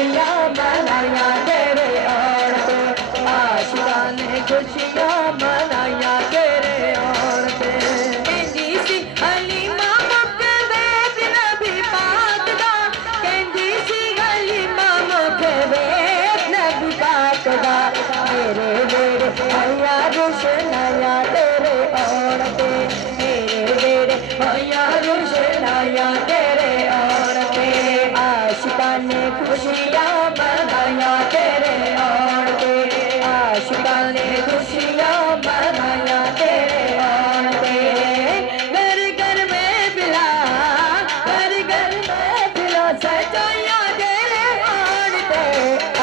खुशियाँ मनाया तेरे और पे, आशिका ने खुशियाँ मनाया तेरे और पे। कहंदी सी हलीमा मुके वेद नबी पाक दा, कहंदी सी हलीमा मुके वेद नबी पाक दा, मेरे वेड़े आया रोशनाया तेरे और पे, मेरे वेड़े आया रोशनाया तेरे और पे, आशिका ने खुशियाँ मनाया तेरे और पे, आशिका ने खुशियाँ मनाया तेरे और पे। घर घर में बिला, घर घर में बिला सजाया तेरे और पे,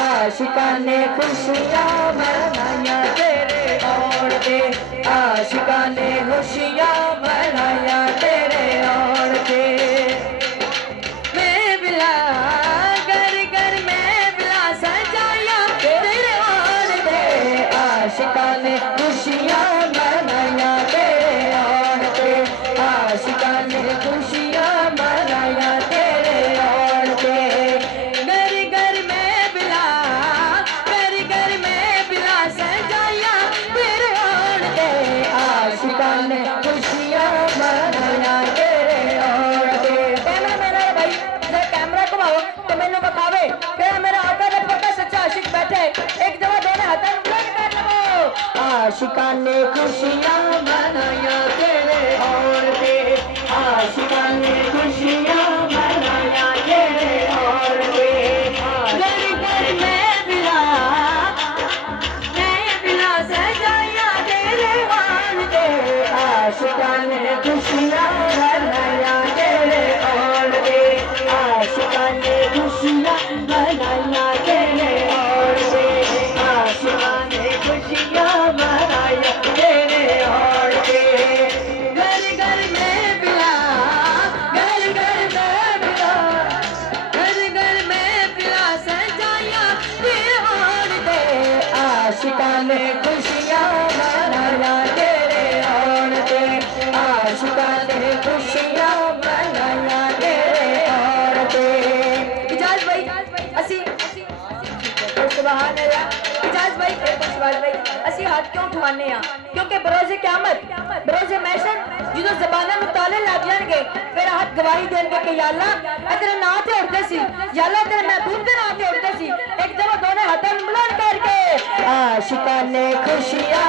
आशिका ने खुशियाँ मनाया तेरे और पे, आशिका ने खुशियाँ मनाया तेरे और पे। मैं बिला घर घर में बिला सजाया तेरे और पे, आशिका ने खुशियाँ मनाया तेरे और पे, आशिका ने खुशियाँ मनाया तेरे और पे। घर घर में बिला, घर घर में बिला सजाया तेरे और पे, आशिका ने खुशियाँ मनाया तेरे और पे। कहना मेरा भाई जरा कैमरा घुमाओ तो मैंने बखावे फिर मेरा आका का पक्का सच्चा आशिक बैठे, एक दफा दोनों हाथों में बुलंद कर लो। आशिका ने खुशियाँ मनाया तेरे और पे, आशिका ने खुशियाँ मनाया तेरे और पे। घर घर में बिला, मैं बिला सजाया तेरे और पे, आशिका ने खुशियाँ मनाया तेरे और पे, आशिका ने खुशियाँ मनाया तेरे और पे, आशिका ने खुशियाँ मनाया तेरे और पे। घर घर में बिला, घर घर में बिला, घर घर में बिला सजाया तेरे और पे, आशिका ने खुशियाँ मनाया तेरे और पे, आशिका ने खुशियाँ मनाया तेरे और पे। इजाज भाई असी सुभान अल्लाह, इजाज भाई सुभान भाई असी हाथ क्यों उठवाने हैं? क्योंकि बरोज़े क़यामत, बरोज़े महशर जो ज़बाना में ताले लग जाएंगे फिर हाथ गवाही देंगे कि या अल्लाह तेरे नाम पे उठते सी, या अल्लाह तेरे महबूब के नाम पे उठते सी। एक दफा दोनों हाथों में बुलंद करके आशिका ने खुशियाँ